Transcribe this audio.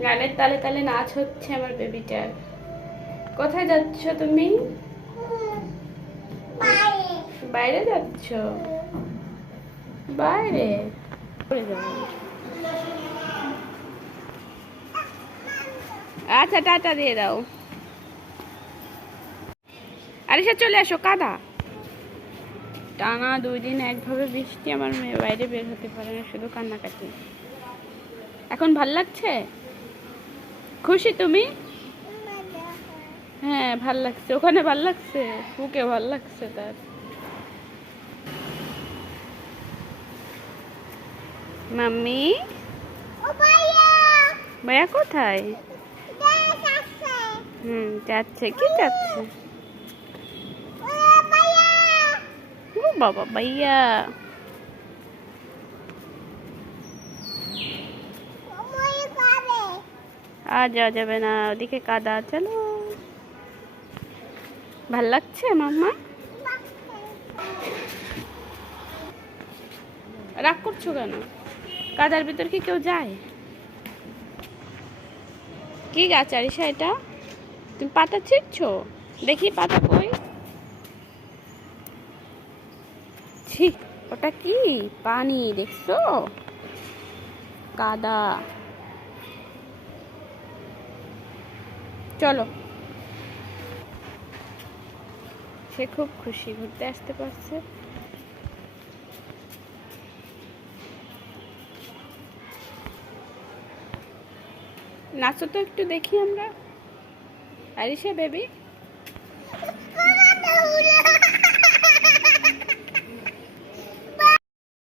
গানের তালে তালে নাচ হচ্ছে আমার বেবিটার কোথায় যাচ্ছ তুমি? বাইরে যাচ্ছ? বাইরে। আচ্ছা টাটা দিয়ে দাও। আরে সে চলে আসো, কাদা। টানা দুই দিন একভাবে বৃষ্টি, আমার মেয়ে বাইরে বের হতে পারে না, শুধু কান্নাকাটি। এখন ভালো লাগছে? খুশি তুমি? হ্যাঁ ভালো লাগছে। ওখানে ভালো লাগছে? বুকে ভালো লাগছে তার। মাম্মি? ভাইয়া। কোথায়? হুম যাচ্ছে। কি যাচ্ছে? ও বাবা ভাইয়া। আর যাওয়া যাবে না, ওদিকে কাদা, চলো। ভালো লাগছে, মাম্মা? রাগ করছ কেন? কাদার ভিতর কি কেউ যায়? কি গাছ আরিসা এটা? তুমি পাতা ছিঁড়ছো? দেখি পাতা কই? ছি, ওটা কি? পানি, দেখছ? কাদা। চলো। সে খুব খুশি ঘুরতে আসতে পারছে। নাচো তো একটু দেখি আমরা। আরিসা বেবি।